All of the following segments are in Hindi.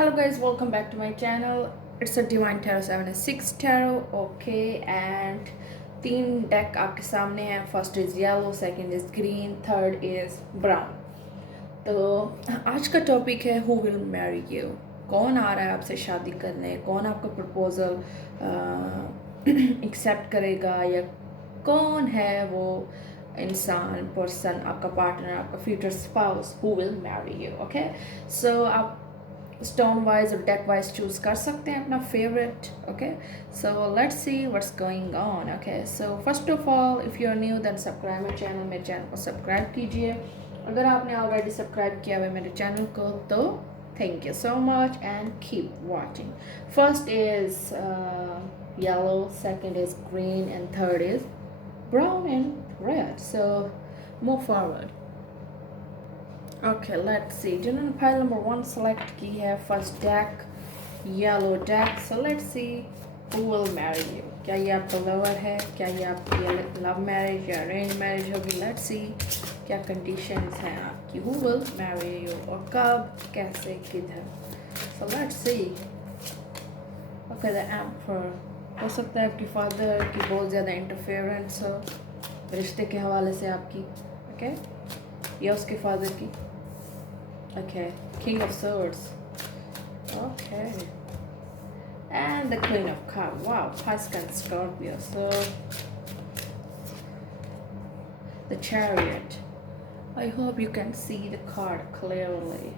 Hello guys, welcome back to my channel. It's a Divine Tarot 76 Tarot. Okay, and तीन deck आपके सामने हैं. First is yellow, second is green, third is brown. तो आज का टॉपिक है who will marry you. कौन आ रहा है आपसे शादी करने, कौन आपका प्रपोजल एक्सेप्ट करेगा, या कौन है वो इंसान, पर्सन, आपका पार्टनर, आपका future spouse who will marry you. Okay, so आप स्टोन वाइज और डेक वाइज चूज कर सकते हैं अपना favourite. Okay, so let's see what's going on. Okay, so first of all if you are new then subscribe my channel. मेरे चैनल को सब्सक्राइब कीजिए. अगर आपने ऑलरेडी सब्सक्राइब किया हुआ है मेरे चैनल को तो thank you so much and keep watching. First is yellow, second is green and third is brown and red. So move forward. Okay, let's see. जिन्होंने फाइल नंबर 1 सेलेक्ट की है, first deck yellow deck. So let's see who will marry you. क्या ये आपका लवर है, क्या ये आपकी लव मैरिज या अरेंज मैरिज होगी. लेट्स सी क्या कंडीशंस हैं आपकी. हु विल मैरी यू और कब, कैसे, किधर. सो let's C. Okay, the emperor. हो सकता है आपकी फादर की बहुत ज़्यादा इंटरफेरेंस हो रिश्ते के हवाले से आपकी. ओके, या उसके फादर की. Okay, King of Swords. Okay, and the Queen of Cups. Wow, Pisces and Scorpio. So the Chariot. I hope you can see the card clearly.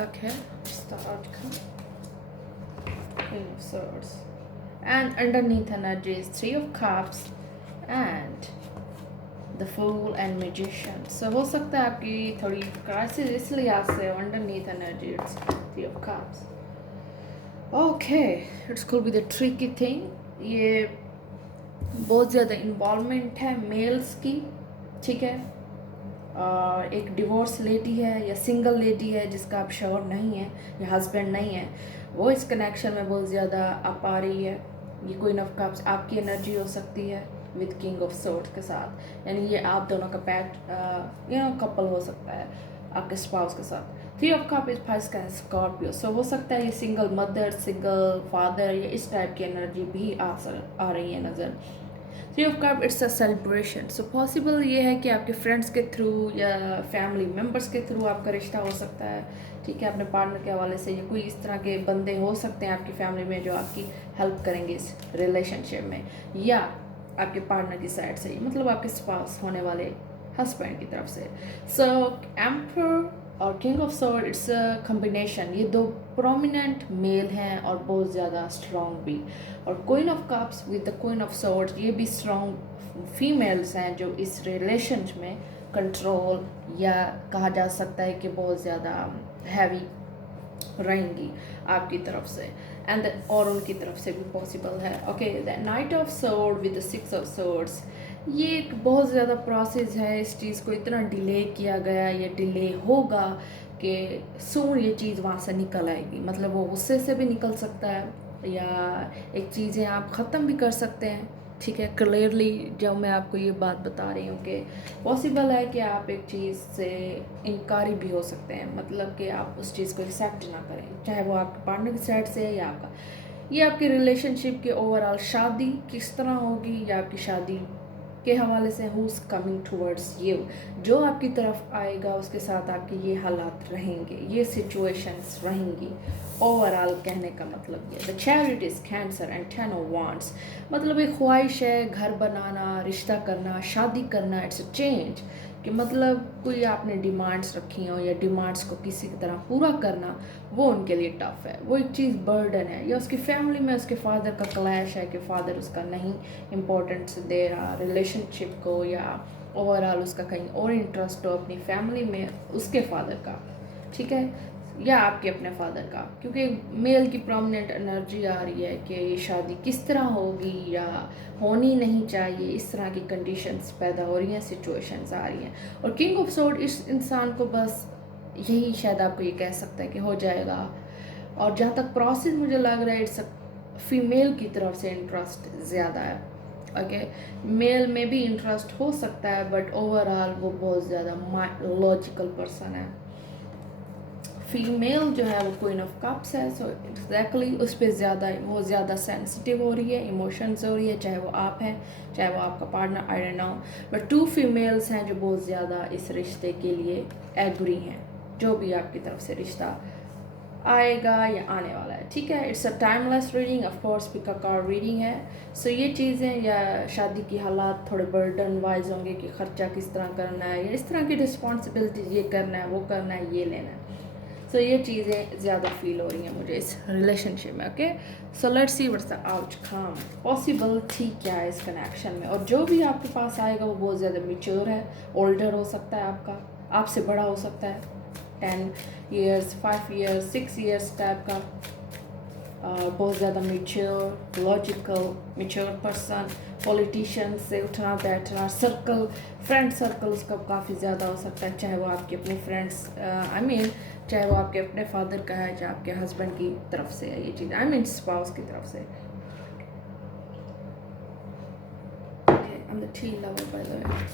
Okay, what's the outcome? Queen of Swords. And underneath energy is Three of Cups and the Fool and Magician. So हो सकता है आपकी थोड़ी क्राइसिस इसलिए आ से underneath energy it's Three of Cups. Okay, it's could be the tricky thing. ये बहुत ज़्यादा इन्वॉल्वमेंट है मेल्स की. ठीक है, एक डिवोर्स लेडी है या सिंगल लेडी है जिसका आप श्योर नहीं है या हस्बैंड नहीं है, वो इस कनेक्शन में बहुत ज़्यादा आप आ रही है. ये क्वीन ऑफ कप्स आपकी एनर्जी हो सकती है विद किंग ऑफ सोर्ड्स के साथ. यानी ये आप दोनों का पैक्ट कपल हो सकता है आपके स्पाउस के साथ. Three of cup is five का स्कॉर्पियो. सो हो सकता है ये सिंगल मदर, सिंगल फादर या इस टाइप की एनर्जी भी आ रही है नज़र. Three of cup it's a celebration. So possible ये है कि आपके फ्रेंड्स के थ्रू या फैमिली मेम्बर्स के थ्रू आपका रिश्ता हो सकता है. ठीक है, अपने पार्टनर के हवाले से, या कोई इस तरह के बंदे हो सकते हैं आपकी फैमिली में जो आपकी हेल्प करेंगे इस रिलेशनशिप में, या आपके पार्टनर की साइड से, मतलब आपके स्पाउस होने वाले हस्बैंड की तरफ से. सो एम्पर और king of sword it's a combination. ये दो प्रोमिनेंट मेल हैं और बहुत ज़्यादा स्ट्रॉन्ग भी. और queen of cups with the queen of swords, ये भी स्ट्रॉन्ग फीमेल्स हैं जो इस रिलेशन में कंट्रोल, या कहा जा सकता है कि बहुत ज़्यादा हैवी रहेंगी आपकी तरफ से एंड और उनकी तरफ से भी पॉसिबल है. Okay, the night of sword with the six of swords. ये एक बहुत ज़्यादा प्रोसेस है. इस चीज़ को इतना डिले किया गया, या डिले होगा कि सून ये चीज़ वहाँ से निकल आएगी. मतलब वो गुस्से से भी निकल सकता है, या एक चीज़ें आप ख़त्म भी कर सकते हैं. ठीक है, क्लियरली जब मैं आपको ये बात बता रही हूँ कि पॉसिबल है कि आप एक चीज़ से इनकारी भी हो सकते हैं. मतलब कि आप उस चीज़ को एक्सेप्ट ना करें, चाहे वो आपके पार्टनर की साइड से है या आपका. ये आपकी रिलेशनशिप के ओवरऑल शादी किस तरह होगी, या आपकी शादी के हवाले से who is coming towards you, जो आपकी तरफ आएगा उसके साथ आपके ये हालात रहेंगे, ये सिचुएशंस रहेंगी. ओवरऑल कहने का मतलब ये. The chariot is cancer and 10 of wands. मतलब एक ख्वाहिश है घर बनाना, रिश्ता करना, शादी करना. इट्स अ चेंज कि मतलब कोई आपने डिमांड्स रखी हो या डिमांड्स को किसी की तरह पूरा करना, वो उनके लिए टफ है. वो एक चीज़ बर्डन है, या उसकी फैमिली में उसके फादर का क्लैश है कि फादर उसका नहीं इम्पोर्टेंस दे रहा रिलेशनशिप को, या ओवरऑल उसका कहीं और इंटरेस्ट हो अपनी फैमिली में उसके फादर का. ठीक है, या आपके अपने फादर का, क्योंकि मेल की प्रोमिनेंट एनर्जी आ रही है कि ये शादी किस तरह होगी या होनी नहीं चाहिए. इस तरह की कंडीशंस पैदा हो रही हैं, सिचुएशंस आ रही हैं. और किंग ऑफ सोर्ड इस इंसान को बस यही शायद आपको ये कह सकता है कि हो जाएगा। और जहाँ तक प्रोसेस मुझे लग रहा है इट्स फीमेल की तरफ से इंटरेस्ट ज़्यादा है। ओके, मेल में भी इंटरेस्ट हो सकता है बट ओवरऑल वो बहुत ज़्यादा लॉजिकल पर्सन है। फीमेल जो है वो क्वीन ऑफ कप्स है, सो एग्जैक्टली उस पर ज़्यादा वो ज़्यादा सेंसिटिव हो रही है, इमोशंस हो रही है, चाहे वो आप हैं चाहे वो आपका partner, I don't know. But 2 females हैं जो बहुत ज़्यादा इस रिश्ते के लिए एग्री हैं, जो भी आपकी तरफ से रिश्ता आएगा या आने वाला है। ठीक है, it's a timeless reading, of course pick a card reading है। सो ये चीज़ें या शादी की हालात थोड़े बर्डन वाइज होंगे कि ख़र्चा किस तरह करना है या इस तरह की रिस्पॉन्सिबिलिटीज, ये करना है वो करना है ये लेना है। सो ये चीज़ें ज़्यादा फील हो रही हैं मुझे इस रिलेशनशिप में। Okay, so let's see what's the outcome, possibility क्या है इस कनेक्शन में। और जो भी आपके पास आएगा वो बहुत ज़्यादा मैच्योर है, ओल्डर हो सकता है, आपसे बड़ा हो सकता है, 10 years 5 years 6 years टाइप का, बहुत ज़्यादा mature logical mature person. Politician से उठना बैठना, सर्कल फ्रेंड सर्कल उसका काफ़ी ज़्यादा हो सकता है, चाहे वो आपके अपने फ्रेंड्स चाहे वो आपके अपने फादर का है, चाहे आपके हस्बैंड की तरफ से है, ये चीज़ स्पाउस की तरफ से। I'm the tea lover by the way।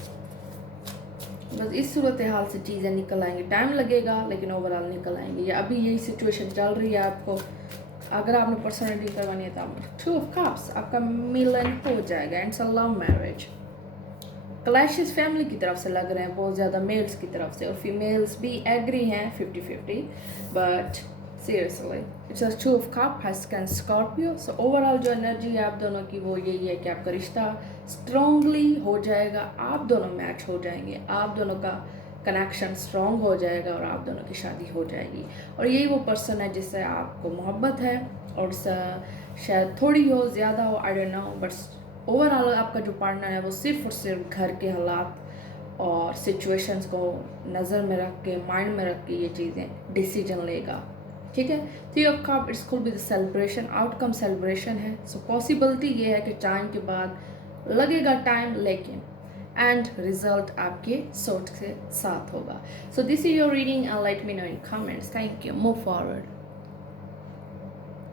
बस इस सूरत हाल से चीज़ें निकल आएंगी, टाइम लगेगा लेकिन ओवरऑल निकल आएंगी। या अभी यही सिचुएशन चल रही है आपको, अगर आपने पर्सनली करवानी है तो आप 2 of Cups आपका मिलन हो जाएगा। And love marriage, clashes family की तरफ से लग रहे हैं बहुत ज़्यादा मेल्स की तरफ से, और फीमेल्स भी एग्री हैं 50-50, but seriously it's a 2 of Cups has can Scorpio. So overall जो एनर्जी है आप दोनों की वो यही है कि आपका रिश्ता स्ट्रांगली हो जाएगा, आप दोनों मैच हो जाएंगे, आप दोनों का कनेक्शन स्ट्रॉन्ग हो जाएगा और आप दोनों की शादी हो जाएगी। और यही वो पर्सन है जिससे आपको मोहब्बत है, और शायद थोड़ी हो ज़्यादा हो, I don't know, but overall आपका जो पार्टनर है वो सिर्फ और सिर्फ घर के हालात और सिचुएशंस को नज़र में रख के, माइंड में रख के ये चीज़ें डिसीजन लेगा। ठीक है, 3 of Cups it's could be the celebration, outcome celebration है। सो पॉसिबिलिटी ये है कि टाइम के बाद लगेगा टाइम, लेकिन एंड रिजल्ट आपके सोच के साथ होगा। So this is your reading and let me know in comments. Thank you, move forward.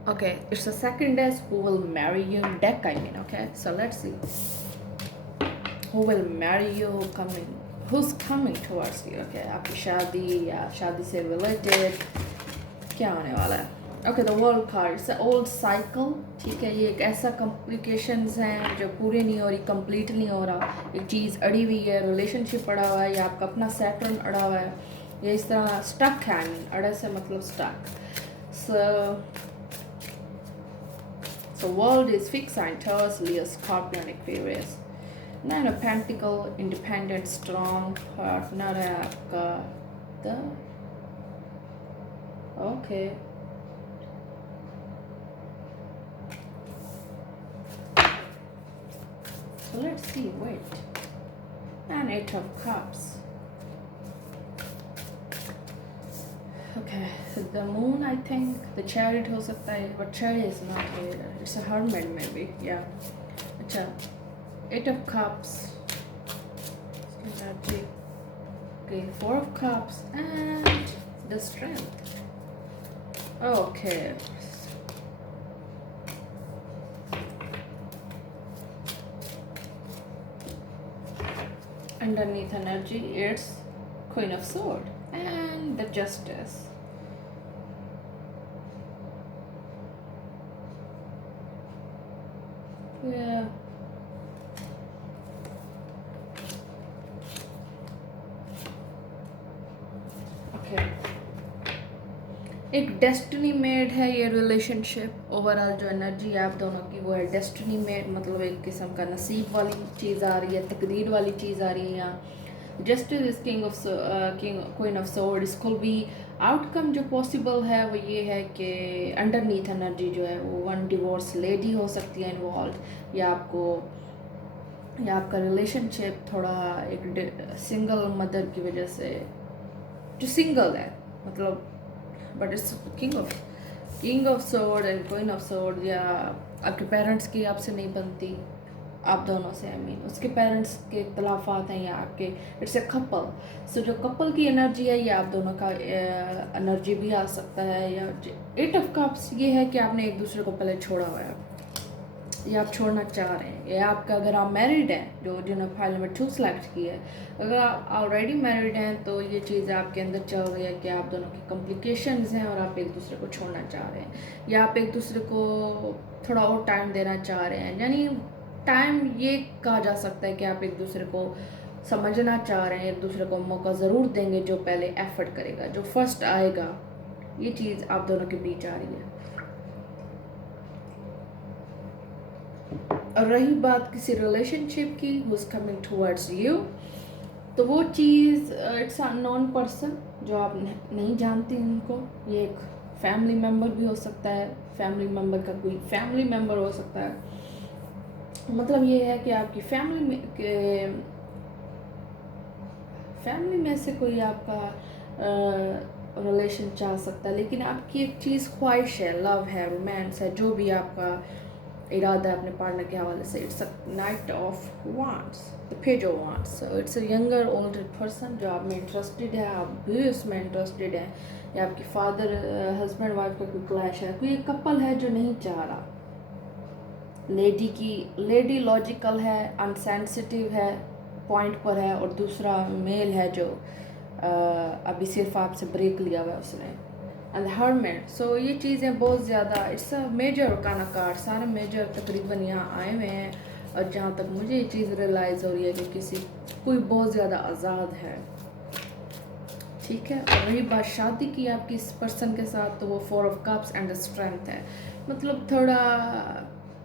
Okay, it's the second deck, who will marry you deck, I mean. Okay, so let's see who will marry you, who's coming towards you। Okay, आपकी शादी या शादी से रिलेटेड क्या होने वाला है। Okay, the world card, it's old cycle. ठीक है, ये एक ऐसा कॉम्प्लिकेशंस हैं जो पूरे नहीं हो रही, कंप्लीट नहीं हो रहा, एक चीज़ अड़ी हुई है, रिलेशनशिप अड़ा हुआ है या आपका अपना सैटर्न अड़ा हुआ है, या इस तरह स्टक है। अड़ा से मतलब stuck. So world is fixed sign Taurus, Leo, Scorpion, Aquarius। 9 of Pentacles, independent, strong partner है आपका the okay। So let's see, wait, and 8 of Cups। Okay, the moon, I think the chariot हो सकता है, but chariot is not here, it's a hermit maybe, yeah। अच्छा, 8 of Cups, okay, 4 of Cups and the strength। Okay, underneath energy it's Queen of Swords and the Justice। Yeah, okay, एक डेस्टिनी मेड है ये रिलेशनशिप। ओवरऑल जो एनर्जी है आप दोनों की वो है डेस्टिनी मेड, मतलब एक किस्म का नसीब वाली चीज़ आ रही है, तकदीर वाली चीज़ आ रही है यहाँ। Justice is king queen of sword. इसको भी आउटकम जो पॉसिबल है वो ये है कि अंडरनीथ एनर्जी जो है वो 1 डिवोर्स लेडी हो सकती है इन्वॉल्व, या आपका रिलेशनशिप थोड़ा एक सिंगल मदर की वजह से, जो सिंगल है मतलब, but it's king of sword and queen of sword, या आपके पेरेंट्स की आपसे नहीं बनती, आप दोनों से, उसके पेरेंट्स के इख्तलाफात हैं या आपके, इट्स अ कपल। सो जो कपल की एनर्जी है ये आप दोनों का एनर्जी भी आ सकता है। या 8 ऑफ कप्स ये है कि आपने एक दूसरे को पहले छोड़ा हुआ है या आप छोड़ना चाह रहे हैं। या आपका, अगर आप मैरिड हैं, जो जिन्होंने फाइल नंबर 2 सेलेक्ट की है, अगर आप ऑलरेडी मैरिड हैं तो ये चीज़ आपके अंदर चल रही है कि आप दोनों की कॉम्प्लिकेशंस हैं और आप एक दूसरे को छोड़ना चाह रहे हैं या आप एक दूसरे को थोड़ा और टाइम देना चाह रहे हैं। यानी टाइम ये कहा जा सकता है कि आप एक दूसरे को समझना चाह रहे हैं, एक दूसरे को मौका ज़रूर देंगे, जो पहले एफर्ट करेगा, जो फर्स्ट आएगा। ये चीज़ आप दोनों के बीच आ रही है। और रही बात किसी रिलेशनशिप की, हुज कमिंग टूवर्ड्स यू, तो वो चीज़ इट्स अननोन पर्सन जो आप नहीं जानती उनको। ये एक फैमिली मेम्बर भी हो सकता है, फैमिली मेम्बर का कोई फैमिली मेम्बर हो सकता है। मतलब ये है कि आपकी फैमिली में से कोई आपका रिलेशन चाह सकता है, लेकिन आपकी एक चीज़ ख्वाहिश है, लव है, रोमांस है, जो भी आपका इरादा है अपने पार्टनर के हवाले से। It's a night of wants, the page of wants. So it's a younger older person जो आप में इंटरेस्टेड है, आप भी उसमें इंटरेस्टेड है, या आपकी फादर हस्बैंड वाइफ का कोई क्लैश है। कोई एक कपल है जो नहीं चाह रहा। लेडी लॉजिकल है, अनसेंसिटिव है, पॉइंट पर है, और दूसरा मेल है जो अभी सिर्फ आपसे ब्रेक लिया हुआ है उसने, एंड हर्मिट। सो ये चीज़ें बहुत ज़्यादा, इट्स अ मेजर काना कार्ड, सारे मेजर तकरीबन यहाँ आए हुए हैं। और जहाँ तक मुझे ये चीज़ रियलाइज़ हो रही है कि कोई बहुत ज़्यादा आज़ाद है, ठीक है। और रही बात शादी की आपकी इस पर्सन के साथ, तो वो 4 ऑफ कप्स एंड स्ट्रेंथ है। मतलब थोड़ा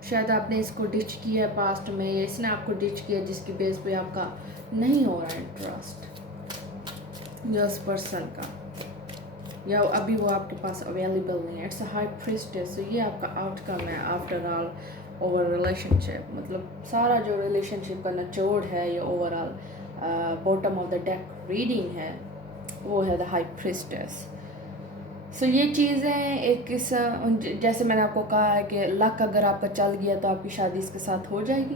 शायद आपने इसको डिच किया है पास्ट में, या इसने आपको डिच किया जिसकी बेस पे आपका नहीं हो रहा है इंटरेस्ट जो उस पर्सन का, या अभी वो आपके पास अवेलेबल नहीं है। It's a high priestess. तो ये आपका आउटकम है आफ्टर ऑल ओवर रिलेशनशिप। मतलब सारा जो रिलेशनशिप का निचोड़ है, ये overall bottom of the deck reading है, वो है द हाई प्रिस्टेस। सो ये चीज़ें एक जैसे मैंने आपको कहा है कि लक अगर आपका चल गया तो आपकी शादी इसके साथ हो जाएगी,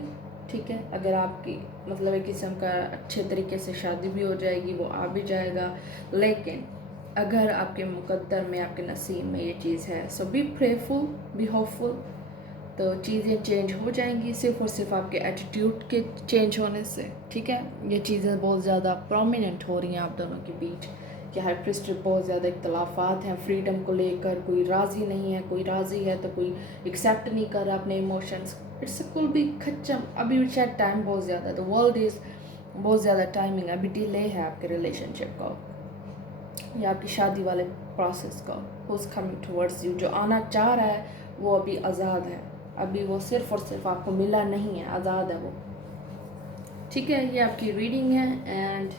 ठीक है। अगर आपकी मतलब एक किस्म का अच्छे तरीके से शादी भी हो जाएगी, वो आ भी जाएगा। लेकिन अगर आपके मुकद्दर में, आपके नसीब में ये चीज़ है, सो बी प्रेफुल, बी होपफुल, तो चीज़ें चेंज हो जाएंगी सिर्फ और सिर्फ आपके एटीट्यूड के चेंज होने से, ठीक है। ये चीज़ें बहुत ज़्यादा प्रोमिनेंट हो रही हैं आप दोनों के बीच कि हाई प्रिस्टेस बहुत ज़्यादा इख्तलाफात हैं फ्रीडम को लेकर। कोई राज़ी नहीं है, कोई राज़ी है तो कोई एक्सेप्ट नहीं कर रहा अपने इमोशंस। इट्स कुल भी खच्चम। अभी शायद टाइम बहुत ज़्यादा, द वर्ल्ड इज़ बहुत ज़्यादा टाइमिंग, अभी डिले है आपके रिलेशनशिप का या आपकी शादी वाले प्रोसेस का। हुज कमिंग टुवर्ड्स यू, जो आना चाह रहा है वो अभी आज़ाद है, अभी वो सिर्फ और सिर्फ आपको मिला नहीं है, आज़ाद है वो, ठीक है। ये आपकी रीडिंग है। And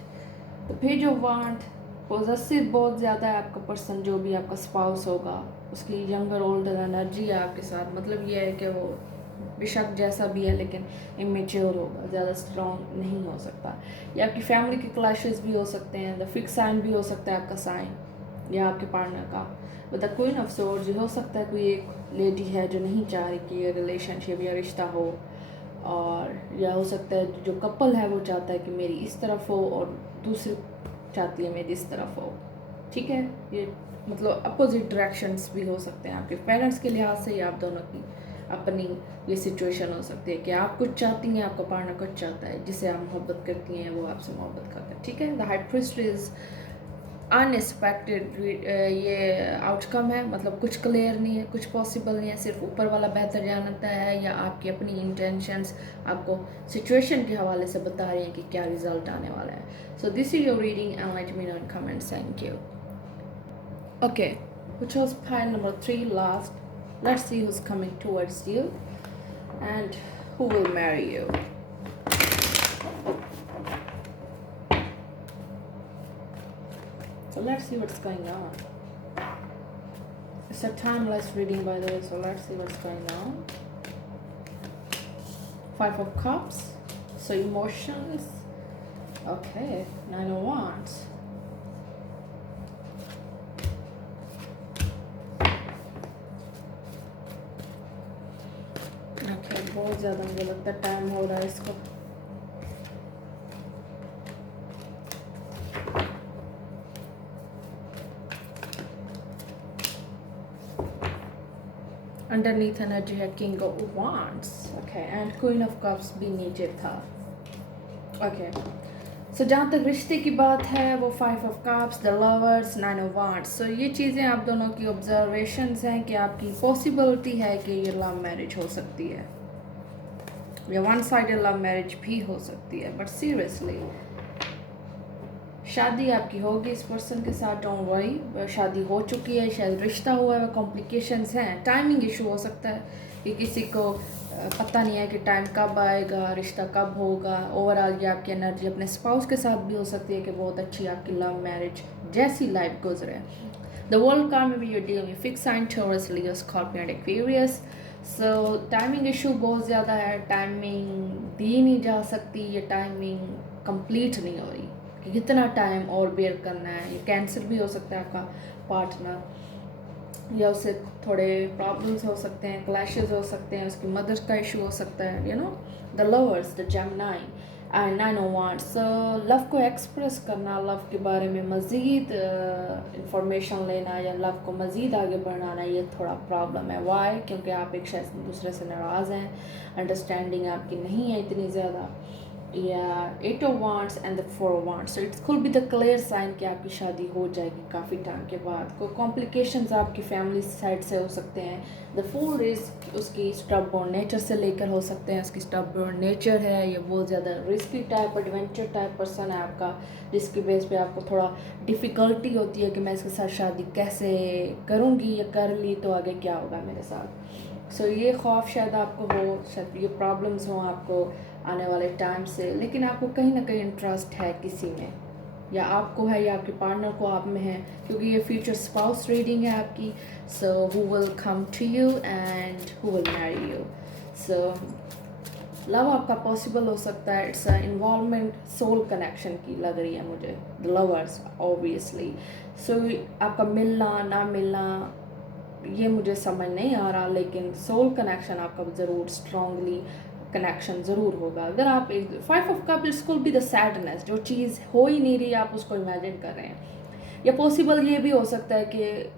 the page of want, possessive बहुत ज़्यादा है आपका पर्सन, जो भी आपका स्पाउस होगा उसकी यंगर ओल्डर एनर्जी है आपके साथ। मतलब ये है कि वो बेशक जैसा भी है लेकिन इमेच्योर होगा, ज़्यादा स्ट्रॉन्ग नहीं हो सकता। या आपकी फैमिली के क्लैशेस भी हो सकते हैं, द फिक्स साइन भी हो सकता है आपका साइन या आपके पार्टनर का। द क्वीन ऑफ सोर्ड्स हो सकता है कोई एक लेडी है जो नहीं चाह रही कि ये रिलेशनशिप या रिश्ता हो, और या हो सकता है जो कपल है वो चाहता है कि मेरी इस तरफ हो और दूसरी चाहती है मेरी इस तरफ हो, ठीक है। ये मतलब अपोजिट डायरेक्शंस भी हो सकते हैं आपके पेरेंट्स के लिहाज से, या आप दोनों की अपनी ये सिचुएशन हो सकती है कि आप कुछ चाहती हैं, आपका पार्टनर कुछ चाहता है, जिसे आप मोहब्बत करती हैं वो आपसे मोहब्बत करता है, ठीक है। The high priest is unexpected ये आउटकम है। मतलब कुछ क्लियर नहीं है, कुछ पॉसिबल नहीं है, सिर्फ ऊपर वाला बेहतर जानता है, या आपकी अपनी इंटेंशंस आपको सिचुएशन के हवाले से बता रही हैं कि क्या रिजल्ट आने वाला है। So this is your reading and let me know in comments. Thank you. Okay, which was pile number 3 last. Let's see who's coming towards you and who will marry you. So let's see what's going on. It's a timeless reading, by the way, so let's see what's going on. 5 of Cups, so emotions. Okay, 9 of Wands. Okay, बहुत ज़्यादा मुझे लगता है टाइम हो रहा है इसको। अंडरनीथ एनर्जी है king of wands, okay, and queen of cups भी नीचे था, ओके। सो जहाँ तक रिश्ते की बात है वो 5 of cups, the lovers, 9 of wands. So ये चीज़ें आप दोनों की ऑब्जर्वेशंस हैं कि आपकी पॉसिबिलिटी है कि ये लव मैरिज हो सकती है या वन साइडेड लव मैरिज भी हो सकती है, बट सीरियसली शादी आपकी होगी इस पर्सन के साथ, डोंट वरी। शादी हो चुकी है, शायद रिश्ता हुआ है, कॉम्प्लिकेशंस हैं, टाइमिंग इशू हो सकता है कि किसी को पता नहीं है कि टाइम कब आएगा, रिश्ता कब होगा। ओवरऑल ये आपकी एनर्जी अपने स्पाउस के साथ भी हो सकती है कि बहुत अच्छी आपकी लव मैरिज जैसी लाइफ गुजरे। द वर्ल्ड कार्ड में भी यू डील में fix sign Taurus, Leo, Scorpio and Aquarius. So timing issue बहुत ज़्यादा है, टाइमिंग दी नहीं जा सकती, ये टाइमिंग कंप्लीट नहीं हो रही कि कितना टाइम और बेयर करना है। ये कैंसर भी हो सकता है आपका पार्टनर, या उससे थोड़े प्रॉब्लम्स हो सकते हैं, क्लैशेस हो सकते हैं, उसकी मदर का इशू हो सकता है, you know. The lovers, the Gemini and 9 of wands. Love को एक्सप्रेस करना, लव के बारे में मज़ीद इंफॉर्मेशन लेना या लव को मज़ीद आगे बढ़ाना, ये थोड़ा प्रॉब्लम है। वाई? क्योंकि आप एक शायद दूसरे से नाराज़ हैं, अंडरस्टैंडिंग आपकी नहीं है इतनी ज़्यादा, या 8 of wands and the 4 of wands. So it's could be the clear sign कि आपकी शादी हो जाएगी काफ़ी टाइम के बाद। कोई कॉम्प्लिकेशंस आपकी फैमिली साइड से हो सकते हैं। द फूल इज उसकी स्टबबॉर्न नेचर से लेकर हो सकते हैं, उसकी स्टबबॉर्न नेचर है, ये बहुत ज़्यादा risky type adventure type person है आपका, जिसकी बेस पे आपको थोड़ा डिफ़िकल्टी होती है कि मैं इसके साथ शादी कैसे करूँगी, या कर ली तो आगे क्या होगा मेरे साथ। सो ये खौफ शायद आपको हो, शायद ये प्रॉब्लम्स हों आपको आने वाले टाइम से, लेकिन आपको कहीं ना कहीं इंटरेस्ट है किसी में, या आपको है या आपके पार्टनर को आप में है, क्योंकि ये फ्यूचर स्पाउस रीडिंग है आपकी। So who will come to you and who will marry you. So love आपका पॉसिबल हो सकता है, इट्स इन्वॉल्वमेंट सोल कनेक्शन की लग रही है मुझे, द लवर्स ऑब्वियसली। सो आपका मिलना ना मिलना ये मुझे समझ नहीं आ रहा, लेकिन सोल कनेक्शन आपका ज़रूर स्ट्रांगली कनेक्शन ज़रूर होगा। अगर आप एक 5 of cup, it's could be the sadness, जो चीज़ हो ही नहीं रही आप उसको इमेजिन कर रहे हैं। या पॉसिबल ये भी हो सकता है कि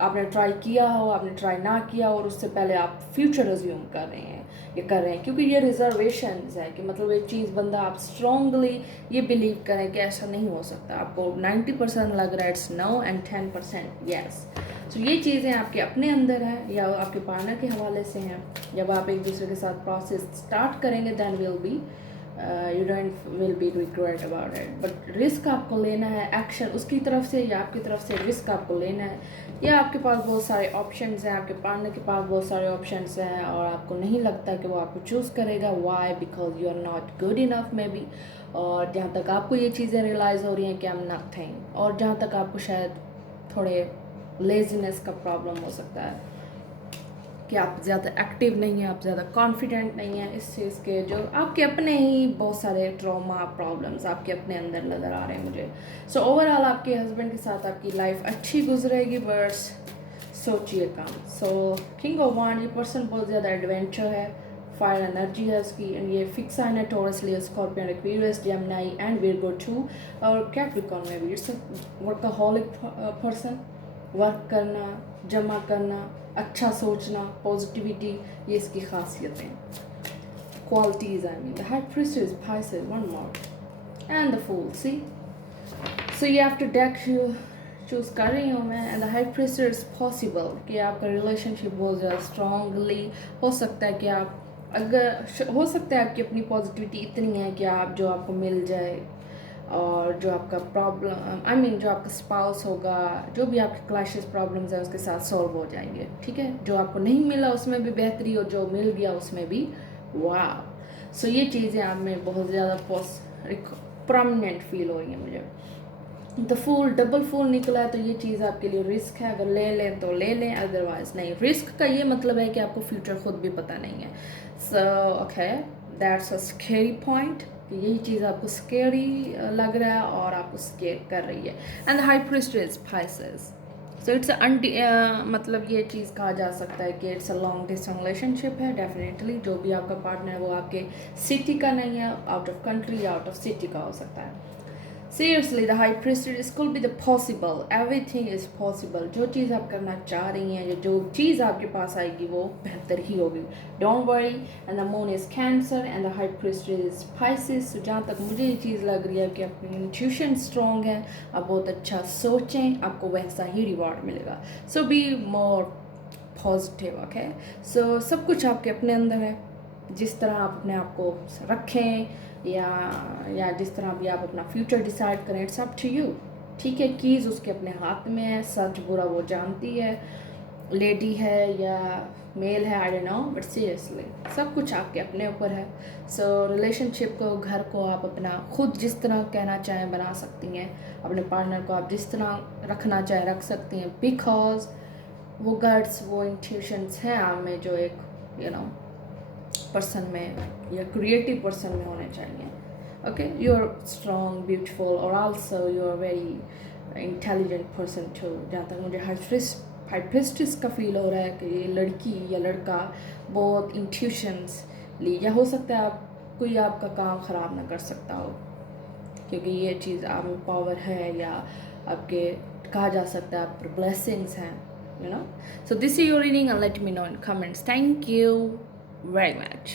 आपने ट्राई किया हो, आपने ट्राई ना किया और उससे पहले आप फ्यूचर रिज्यूम कर रहे हैं, ये कर रहे हैं, क्योंकि ये रिजर्वेशंस है कि मतलब एक चीज़ बंदा आप स्ट्रांगली ये बिलीव करें कि ऐसा नहीं हो सकता। आपको 90% लग रहा है इट्स नो एंड 10% येस। तो ये चीज़ें आपके अपने अंदर हैं या आपके पार्टनर के हवाले से हैं। जब आप एक दूसरे के साथ प्रोसेस स्टार्ट करेंगे then you don't will be regret about it. But risk आपको लेना है, एक्शन उसकी तरफ से या आपकी तरफ से रिस्क आपको लेना है। या आपके पास बहुत सारे ऑप्शंस हैं, आपके पार्टनर के पास बहुत सारे ऑप्शंस हैं और आपको नहीं लगता कि वो आपको चूज़ करेगा। Why? Because you are not good enough may be. और जहाँ तक आपको ये चीज़ें रियलाइज़ हो रही हैं कि आई एम नथिंग, और जहाँ तक आपको शायद थोड़े लेजीनेस का प्रॉब्लम हो सकता है कि आप ज़्यादा एक्टिव नहीं हैं, आप ज़्यादा कॉन्फिडेंट नहीं हैं इस चीज़ के, जो आपके अपने ही बहुत सारे ट्रॉमा प्रॉब्लम्स आपके अपने अंदर नज़र आ रहे हैं मुझे। सो ओवरऑल आपके हस्बैंड के साथ आपकी लाइफ अच्छी गुजरेगी, बस सोचिए कम। सो किंग ऑफ वांड, ये पर्सन बहुत ज़्यादा एडवेंचर है, फायर एनर्जी है उसकी, एंड ये फिक्स साइन है taurus, Leo, Scorpio, Aquarius, Gemini and Virgo 2 और कैप्रिकॉर्न में भी। इट्स वर्कaholic पर्सन, वर्क करना, जमा करना, अच्छा सोचना, पॉजिटिविटी, ये इसकी खासियतें qualities. I mean the high priestess, Pisces, one more and the fool. See so ये आफ्टर डेक चूज़ कर रही हूँ मैं, and the high priestess possible कि आपका रिलेशनशिप बहुत ज़्यादा स्ट्रांगली हो सकता है कि आप अगर हो सकता है आपकी अपनी पॉजिटिविटी इतनी है कि आप जो आपको मिल जाए, और जो आपका प्रॉब्लम आई मीन जो आपका स्पाउस होगा, जो भी आपके क्लैशेस प्रॉब्लम्स हैं उसके साथ सॉल्व हो जाएंगे। ठीक है, जो आपको नहीं मिला उसमें भी बेहतरी, और जो मिल गया उसमें भी वाह। सो ये चीज़ें आप में बहुत ज़्यादा प्रोमिनेंट फील हो रही है मुझे। द फूल, डबल फूल निकला है, तो ये चीज़ आपके लिए रिस्क है। अगर ले लें तो ले लें, अदरवाइज नहीं। रिस्क का ये मतलब है कि आपको फ्यूचर खुद भी पता नहीं है। So okay, that's a scary point कि यही चीज़ आपको स्केरी लग रहा है और आपको स्केर कर रही है। And the high priestess, Pisces। So it's मतलब ये चीज़ कहा जा सकता है कि it's a long distance relationship है डेफिनेटली। जो भी आपका पार्टनर है वो आपके सिटी का नहीं है, आउट ऑफ कंट्री या आउट ऑफ सिटी का हो सकता है। Seriously, the high priestess, this could be the possible. Everything is possible. जो चीज़ आप करना चाह रही हैं या जो चीज़ आपके पास आएगी वो बेहतर ही होगी. Don't worry. And the moon is Cancer and the high priestess is Pisces. So जहाँ तक मुझे ये चीज़ लग रही है कि आपकी intuition strong है, आप बहुत अच्छा सोचें, आपको वैसा ही reward मिलेगा. So be more positive, okay? So सब कुछ आपके अपने अंदर है. जिस तरह आप अपने आप को रखें या जिस तरह भी आप अपना फ्यूचर डिसाइड करें, इट्स अप टू यू. ठीक है, कीज़ उसके अपने हाथ में है, सच बुरा वो जानती है, लेडी है या मेल है, I don't know, but seriously सब कुछ आपके अपने ऊपर है. सो रिलेशनशिप को, घर को आप अपना खुद जिस तरह कहना चाहें बना सकती हैं, अपने पार्टनर को आप जिस तरह रखना चाहें रख सकती हैं, बिकॉज वो गट्स, वो इंट्यूशंस हैं आप में जो एक पर्सन में या क्रिएटिव पर्सन में होने चाहिए. Okay, you are strong, beautiful और also you are very intelligent person too. जहाँ तक मुझे हाइप्रिस्टिस का फील हो रहा है कि ये लड़की या लड़का बहुत इंट्यूशंस ली, या हो सकता है आप कोई आपका काम ख़राब ना कर सकता हो क्योंकि ये चीज़ आप में पावर है या आपके कहा जा सकता है आप ब्लेसिंग्स हैं, So this is your reading and let me know in comments. Thank you very much.